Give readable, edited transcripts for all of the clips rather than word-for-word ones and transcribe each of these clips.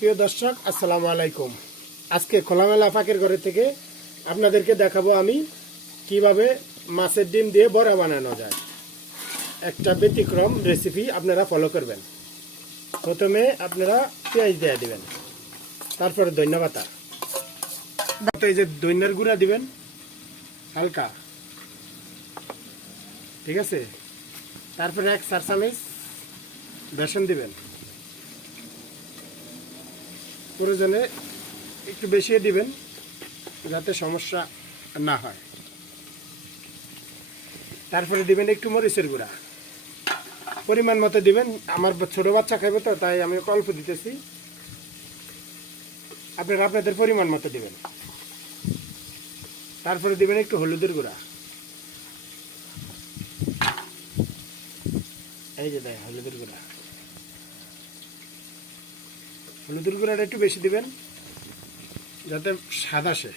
প্রিয় দর্শক, আসসালামু আলাইকুম। আজকে খোলামেলা ফাঁকের ঘরে থেকে আপনাদেরকে দেখাবো আমি কিভাবে মাছের ডিম দিয়ে বড়া বানানো যায়। একটা ব্যতিক্রম রেসিপি আপনারা ফলো করবেন। প্রথমে আপনারা পেঁয়াজ দিয়ে দিবেন, তারপরে ধনিয়া পাতা, এই যে ধনিয়ার গুঁড়া দিবেন হালকা, ঠিক আছে। তারপরে 1 চা চামচ বেসন দিবেন, প্রয়োজনে একটু বেশি দিবেন যাতে সমস্যা না হয়। তারপরে দিবেন একটু মরিচের গুঁড়া, পরিমাণ মতো দিবেন। আমার ছোট বাচ্চা খাবে তো, তাই আমি অল্প দিতেছি, আপনারা আপনাদের পরিমাণ মতো দিবেন। তারপরে দিবেন একটু হলুদের গুঁড়া, এই যে দেয় হলুদের গুঁড়া। হলুদের গুঁড়াটা একটু বেশি দিবেন যাতে স্বাদ আসে।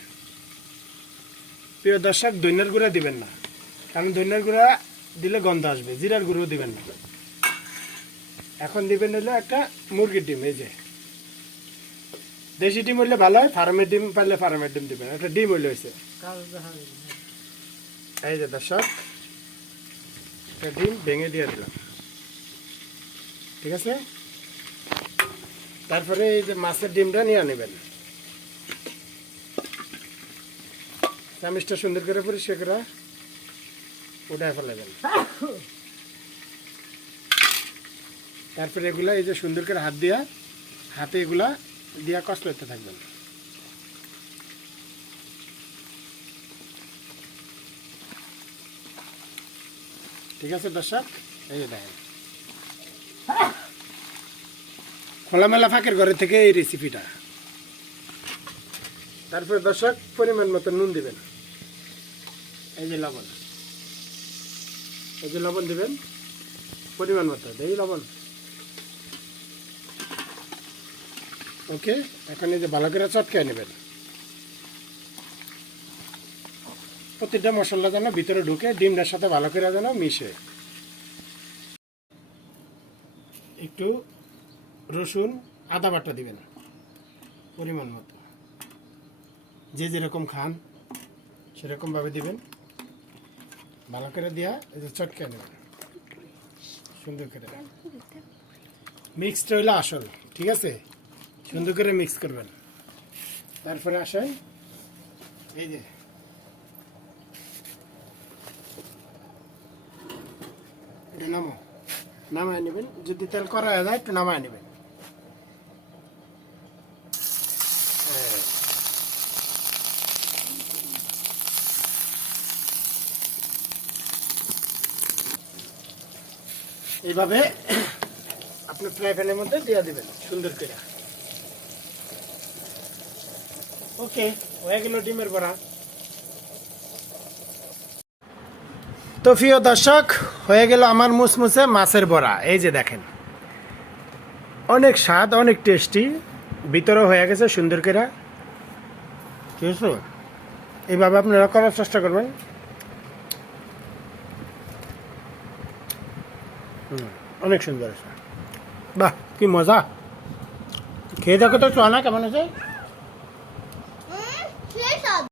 প্রিয় দর্শক, ধনিয়ার গুঁড়া দিবেন না, কারণ ধনিয়ার গুঁড়া দিলে গন্ধ আসবে। জিরার গুঁড়ো দিবেন না। এখন দিবেন হলো একটা মুরগির ডিম, এই যে দেশি ডিম হইলে ভালো হয়, ফার্মের ডিম পারলে ফার্মের ডিম দিবেন। একটা ডিম হইলে হয়েছে। এই যে দর্শক, একটা ডিম ভেঙে দিয়ে দিলাম, ঠিক আছে। তারপরে এই যে মাছের ডিমটা নিয়ে নেবেন, চামিচটা সুন্দর করে পরিষ্কার করে উঠায় ফেলাবেন। তারপরে এগুলা এই যে সুন্দর করে হাতে এগুলা দিয়া কষলাতে থাকবেন। ঠিক আছে দর্শক, এই যে দেখেন খোলামেলা ফাঁকের ঘরে থেকে এই রেসিপিটা। তারপরে দর্শক, পরিমাণ মতো নুন দিবেন, এই যে লবণ, এই যে লবণ দিবেন পরিমাণ মতো, এই লবণ। ওকে, এখন এই যে ভালো করে চটকায় নেবেন। প্রতিটা মশলা যেন ভিতরে ঢুকে ডিমটার সাথে ভালো করে যেন মিশে। একটু রসুন আদা বাটা দিবেন পরিমাণ মতো, যে যেরকম খান সেরকমভাবে দিবেন। ভালো করে দিয়া এই যে চটকায় নেবেন সুন্দর করে। মিক্সড হইলে আসল, ঠিক আছে। সুন্দর করে মিক্স করবেন। তারপরে আসেন এই যে এটা নামায় নেবেন। যদি তেল করা যায় একটু নামায় নেবেন। এইভাবে আপনি ফ্রাই প্যানের মধ্যে দিয়ে দিবেন সুন্দর করে। ওকে, হয়ে গেল ডিমের বড়া। তো প্রিয় দর্শক, হয়ে গেল আমার মুসমুসে মাছের বড়া। এই যে দেখেন, অনেক স্বাদ, অনেক টেস্টি, ভিতরে হয়ে গেছে সুন্দর করে, ঠিক আছে। এইভাবে আপনারা করার চেষ্টা করবেন। অনেক সুন্দর আছে, বাহ কি মজা। খেয়ে দেখো তো, চা না কেমন আছে।